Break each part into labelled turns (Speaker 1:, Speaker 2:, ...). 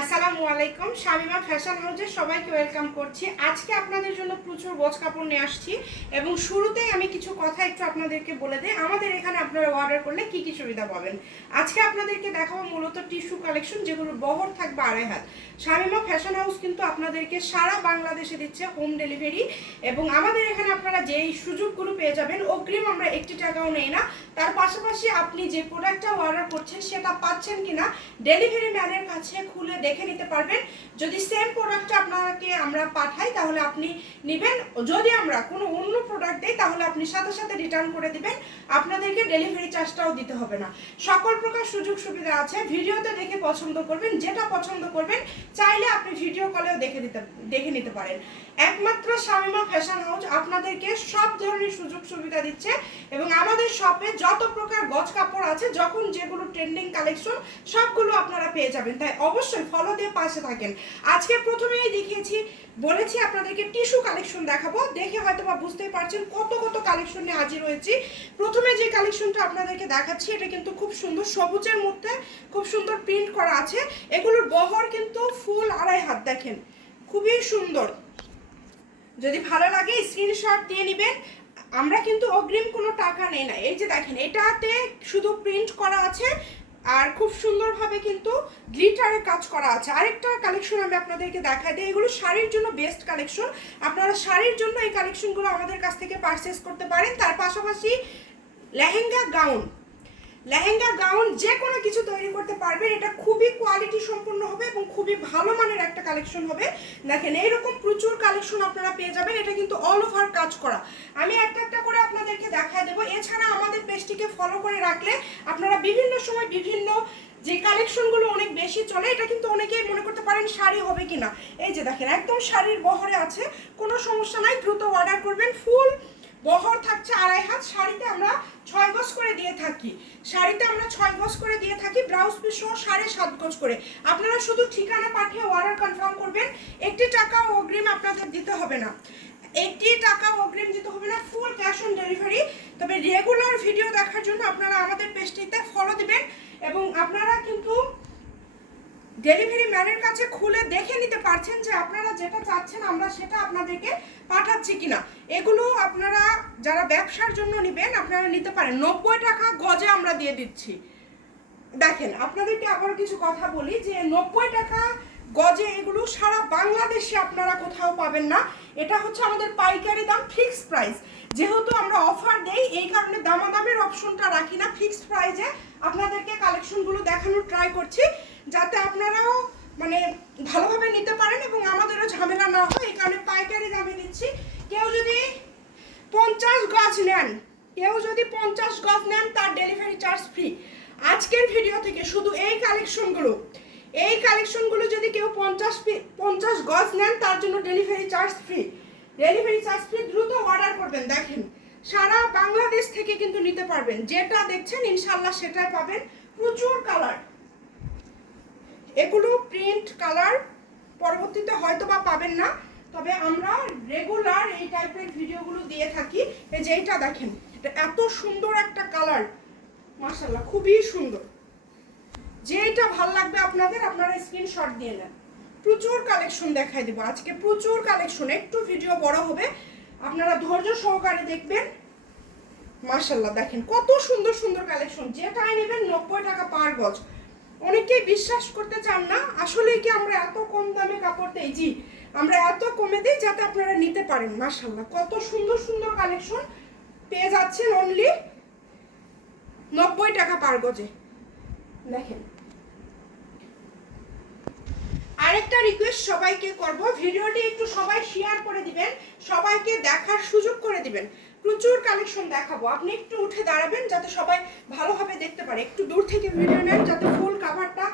Speaker 1: আসসালামু আলাইকুম। শামিমা ফ্যাশন হাউসে সবাইকে ওয়েলকাম করছি। আজকে আপনাদের জন্য প্রচুর গজ কাপড় নিয়ে আসছি এবং শুরুতেই আমি কিছু কথা একটু আপনাদেরকে বলে দিই। আমাদের এখানে আপনারা অর্ডার করলে কি কি সুবিধা পাবেন? আজকে আপনাদেরকে দেখাবো মূলত টিস্যু কালেকশন যেগুলো বহর থাকবে আড়াই হাত। শামিমা ফ্যাশন হাউস কিন্তু আপনাদেরকে সারা বাংলাদেশে দিচ্ছে হোম ডেলিভারি এবং আমাদের এখানে আপনারা যেই সুযোগগুলো পেয়ে যাবেন, অগ্রিম আমরা একটি টাকাও নেই না। তার পাশাপাশি আপনি যে প্রোডাক্টটা অর্ডার করছেন, সেটা পাচ্ছেন কিনা ডেলিভারি ম্যানের কাছে খুলে দেখে নিতে পারবেন। যদি সেম প্রোডাক্টটা আপনাকে আমরা পাঠাই, তাহলে আপনি নেবেন। যদি আমরা কোনো অন্য প্রোডাক্ট দিই, তাহলে আপনি সাথে সাথে রিটার্ন করে দিবেন। আপনাদেরকে ডেলিভারি চার্জটাও দিতে হবে না। সকল প্রকার সুযোগ সুবিধা আছে। ভিডিওতে দেখে পছন্দ করবেন, যেটা পছন্দ করবেন, চাইলে আপনি ভিডিও কলেও দেখে দিতে, দেখে নিতে পারেন। একমাত্র শামিমা ফ্যাশন হাউস আপনাদেরকে সব ধরনের সুযোগ সুবিধা দিচ্ছে এবং আমাদের শপে যত প্রকার গজ কাপড় আছে, যখন যেগুলো ট্রেন্ডিং কালেকশন সবগুলো আপনারা পেয়ে যাবেন। তাই অবশ্যই ফলো দিয়ে পাশে থাকেন। আজকে প্রথমেই দেখিয়েছি, বলেছি আপনাদেরকে টিস্যু কালেকশন দেখাবো। দেখে হয়তো বা বুঝতেই পারছেন কত কত কালেকশন নিয়ে হাজির হয়েছি। প্রথমে যে কালেকশনটা আপনাদেরকে দেখাচ্ছি, এটা কিন্তু খুব সুন্দর সবুজের মধ্যে খুব সুন্দর প্রিন্ট করা আছে। এগুলোর বহর কিন্তু ফুল আড়াই হাত, দেখেন। খুবই সুন্দর। যদি ভালো লাগে স্ক্রিনশট দিয়ে নেবেন। আমরা কিন্তু অগ্রিম কোনো টাকা নেই না। এই যে দেখেন, এটাতে শুধু প্রিন্ট করা আছে। আর খুব সুন্দরভাবে কিন্তু গ্লিটারের কাজ করা আছে। আরেকটা কালেকশন আমি আপনাদেরকে দেখাই দিই। এগুলো শাড়ির জন্য বেস্ট কালেকশন আপনারা শাড়ির জন্য এই কালেকশনগুলো আমাদের কাছ থেকে পারচেস করতে পারেন। তার পাশাপাশি লেহেঙ্গা গাউন লেহেঙ্গা, গাউন, যে কোনো কিছু তৈরি করতে পারবেন। এটা খুবই কোয়ালিটি সম্পন্ন হবে এবং খুবই ভালো মানের একটা কালেকশন হবে। দেখেন, এইরকম প্রচুর কালেকশন আপনারা পেয়ে যাবেন। এটা কিন্তু অল ওভার কাজ করা। আমি একটা একটা করে আপনাদেরকে দেখায় দেবো। এছাড়া আমাদের পেজটিকে ফলো করে রাখলে আপনারা বিভিন্ন সময় বিভিন্ন যে কালেকশনগুলো অনেক বেশি চলে, এটা কিন্তু অনেকেই মনে করতে পারেন শাড়ি হবে কিনা। এই যে দেখেন, একদম শাড়ির বহরে আছে। কোনো সমস্যা নাই, দ্রুত অর্ডার করবেন। ফুল বহর থাকছে আড়াই হাত, শাড়িতে আমরা ছয় গজ করে দিয়ে থাকি। শাড়িতে আমরা ছয় গজ করে দিয়ে থাকি ব্লাউজ পিস সাড়ে সাত গজ করে। আপনারা শুধু ঠিকানা পাঠিয়ে অর্ডার কনফার্ম করবেন, একটি টাকা অগ্রিম আপনাদের দিতে হবে না। একটি টাকা অগ্রিম দিতে হবে না ফুল ক্যাশ অন ডেলিভারি তবে রেগুলার ভিডিও দেখার জন্য আপনারা আমাদের পেজটিতে ফলো দিবেন এবং আপনারা কিন্তু ডেলিভারি ম্যানের কাছে খুলে দেখে নিতে পারছেন যে আপনারা যেটা চাচ্ছেন আমরা সেটা আপনাদেরকে পাঠাচ্ছি কিনা। এগুলো আপনারা যারা ব্যবসার জন্য নেবেন, আপনারা নিতে পারেন। নব্বই টাকা গজে আমরা দিয়ে দিচ্ছি। দেখেন, আপনাদেরকে আবার কিছু কথা বলি যে নব্বই টাকা গজে এগুলো সারা বাংলাদেশে আপনারা কোথাও পাবেন না। এটা হচ্ছে আমাদের পাইকারি দাম ফিক্সড প্রাইস যেহেতু আমরা অফার দেই, এই কারণে দামাদামের অপশনটা রাখি না। ফিক্সড প্রাইজে আপনাদেরকে কালেকশনগুলো দেখানোর ট্রাই করছি। যাতে আপনারাও মানে ভালোভাবে নিতে পারেন এবং আমাদেরও ঝামেলা না হয়, এই কারণে পাইকারি দামে নিচ্ছি। কেউ যদি পঞ্চাশ গজ নেন, কেউ যদি পঞ্চাশ গজ নেন, তার ডেলিভারি চার্জ ফ্রি আজকের ভিডিও থেকে শুধু এই কালেকশনগুলো এই কালেকশনগুলো যদি কেউ পঞ্চাশ পঞ্চাশ গজ নেন, তার জন্য delivery charge free delivery charge free দ্রুত অর্ডার করবেন, দেখেন। সারা বাংলাদেশ থেকে কিন্তু নিতে পারবেন। যেটা দেখছেন, ইনশাল্লাহ সেটাই পাবেন। প্রচুর কালার এগুলো প্রিন্ট কালার পরবর্তীতে হয়তো বা পাবেন না। তবে আমরা রেগুলার এই টাইপের ভিডিওগুলো দিয়ে থাকি। এই যে এইটা দেখেন, এটা এত সুন্দর একটা কালার মার্শাল্লাহ খুবই সুন্দর। যেটা ভালো লাগবে আপনাদের, আপনারা স্ক্রিনশট দিয়ে নেন। প্রচুর কালেকশন দেখাই দেবো। আজকে প্রচুর কালেকশন একটু ভিডিও বড় হবে। আপনারা ধৈর্য সহকারে দেখবেন। মার্শাল্লাহ দেখেন কত সুন্দর সুন্দর কালেকশন যেটাই নেবেন নব্বই টাকা পার গজ। অনেকেই বিশ্বাস করতে চান না আসলে কি আমরা এত কম দামে কাপড় দেই? জি, আমরা এত কমে দিই যাতে আপনারা নিতে পারেন মার্শাল্লাহ কত সুন্দর সুন্দর কালেকশন পেয়ে যাচ্ছেন অনলি নব্বই টাকা পার গজে। দেখেন। আরেকটা রিকোয়েস্ট সবাইকে করব, ভিডিওটি একটু সবাই শেয়ার করে দিবেন, সবাইকে দেখার সুযোগ করে দিবেন। প্রচুর কালেকশন দেখাবো। আপনি একটু উঠে দাঁড়াবেন যাতে সবাই ভালোভাবে দেখতে পারে। একটু দূর থেকে ভিডিও নেন যাতে ফুল কাভারটা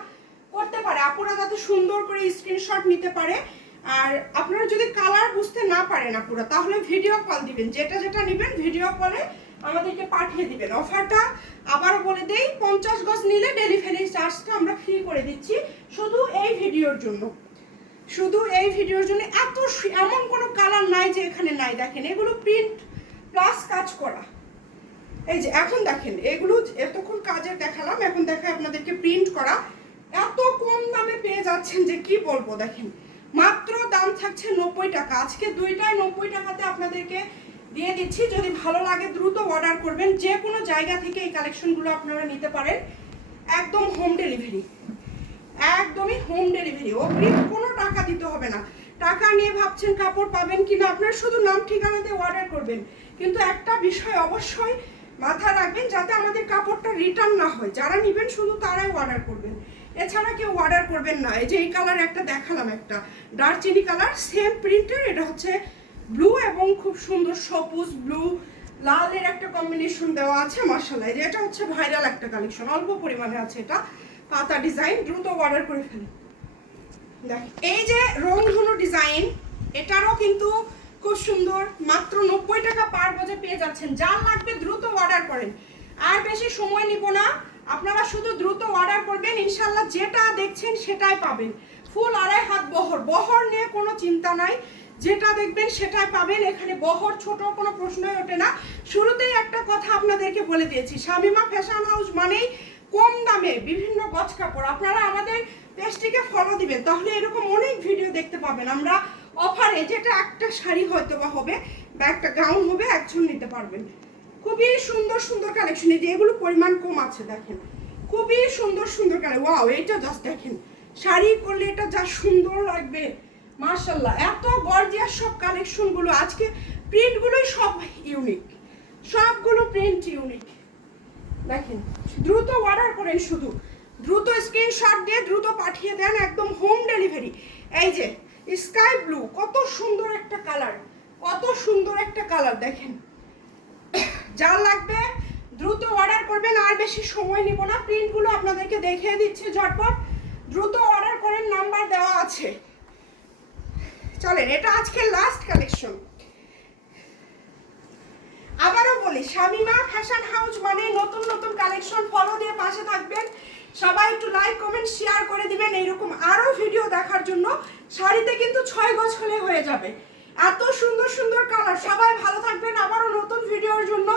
Speaker 1: করতে পারে। আপুরা যাতে সুন্দর করে স্ক্রিনশট নিতে পারে। আর আপনারা যদি কালার বুঝতে না পারেন আপুরা, তাহলে ভিডিও কল দিবেন। যেটা যেটা নেবেন ভিডিও কলে আমাদেরকে পাঠিয়ে দিবেন। অফারটা আবারও বলে দেই, পঞ্চাশ গজ নিলে ডেলিভারি চার্জটা আমরা ফ্রি করে দিচ্ছি শুধু এই ভিডিওর জন্য। শুধু এই ভিডিওর জন্য। এত এমন কোনো কালার নাই যে এখানে নাই। দেখেন, এগুলো প্রিন্ট প্লাস কাজ করা। এই যে, এখন দেখেন, এগুলো এতক্ষণ কাজের দেখালাম, এখন দেখায় আপনাদেরকে প্রিন্ট করা। এত কম দামে পেয়ে যাচ্ছেন যে কি বলব, দেখেন। মাত্র দাম থাকছে নব্বই টাকা। আজকে দুইটাই নব্বই টাকাতে আপনাদেরকে দিয়ে দিচ্ছি। যদি ভালো লাগে, দ্রুত অর্ডার করবেন। যে কোনো জায়গা থেকে এই কালেকশনগুলো আপনারা নিতে পারেন। একদম হোম ডেলিভারি একদমই হোম ডেলিভারি অগ্রিম কোনো টাকা দিতে হবে না। টাকা নিয়ে ভাবছেন কাপড় পাবেন কিনা, আপনারা শুধু নাম ঠিকানাতে অর্ডার করবেন। কিন্তু একটা বিষয় অবশ্যই মাথায় রাখবেন যাতে আমাদের কাপড়টা রিটার্ন না হয়। যারা নেবেন শুধু তারাই অর্ডার করবেন। এছাড়া কেউ অর্ডার করবেন না। এই যে এই কালার একটা দেখালাম একটা। দারচিনি কালার সেম প্রিন্টের এটা হচ্ছে ব্লু এবং খুব সুন্দর সবুজ ব্লু লালের একটা কম্বিনেশন দেওয়া আছে মার্শাল্লাহ এই যে এটা হচ্ছে ভাইরাল একটা কালেকশন অল্প পরিমাণে আছে এটা। পাতা ডিজাইন দ্রুত অর্ডার করে ফেলুন। এই যে রংধনু ডিজাইন এটারও কিন্তু খুব সুন্দর, মাত্র নব্বই টাকা পার গজে পেয়ে যাচ্ছেন। যার লাগবে দ্রুত অর্ডার করেন। আর বেশি সময় নিব না, আপনারা শুধু দ্রুত অর্ডার করবেন ইনশাল্লাহ যেটা দেখছেন সেটাই পাবেন। ফুল আড়াই হাত বহর বহর নিয়ে কোনো চিন্তা নাই, যেটা দেখবেন সেটাই পাবেন। এখানে বহর ছোট কোনো প্রশ্নই ওঠে না। শুরুতেই একটা কথা আপনাদেরকে বলে দিয়েছি, শামিমা ফ্যাশন হাউস মানেই কম দামে বিভিন্ন গজ কাপড়, আপনারা আমাদের পেজটিকে ফলো দিবেন। তাহলে এরকম অনেক ভিডিও দেখতে পাবেন। আমরা অফারে যেটা একটা শাড়ি হয়তো বা হবে, বা একটা গাউন হবে, একজন নিতে পারবেন। খুবই সুন্দর সুন্দর কালেকশন এই যে এগুলো পরিমাণ কম আছে, দেখেন। খুবই সুন্দর সুন্দর কালেকশন ওয়াও এটা জাস্ট দেখেন। শাড়ি করলে এটা যা সুন্দর লাগবে। মার্শাল্লাহ এত গর্জিয়াস সব কালেকশনগুলো আজকে প্রিন্টগুলোই সব ইউনিক সবগুলো প্রিন্ট ইউনিক দেখেন, দ্রুত অর্ডার করেন শুধু। দ্রুত স্ক্রিনশট দিয়ে দ্রুত পাঠিয়ে দেন একদম হোম ডেলিভারি এই যে স্কাই ব্লু কত সুন্দর একটা কালার কত সুন্দর একটা কালার দেখেন। যা লাগবে দ্রুত অর্ডার করবেন, আর বেশি সময় নিব না। প্রিন্টগুলো আপনাদেরকে দেখিয়ে দিচ্ছি ঝটপট। দ্রুত অর্ডার করেন নাম্বার দেওয়া আছে। চলেন, এটা আজকে লাস্ট কালেকশন বলি, শামিমা ফ্যাশন হাউস মানে নতুন নতুন কালেকশন ফলো দিয়ে পাশে থাকবেন। সবাই একটু লাইক কমেন্ট শেয়ার করে দিবেন। এইরকম আরও ভিডিও দেখার জন্য শাড়িতে কিন্তু ছয় গজ হলে হয়ে যাবে। এত সুন্দর সুন্দর কালার সবাই ভালো থাকবেন। আবারও নতুন ভিডিওর জন্য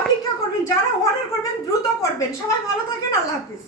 Speaker 1: অপেক্ষা করবেন। যারা অর্ডার করবেন, দ্রুত করবেন। সবাই ভালো থাকেন। আল্লাহ হাফিজ।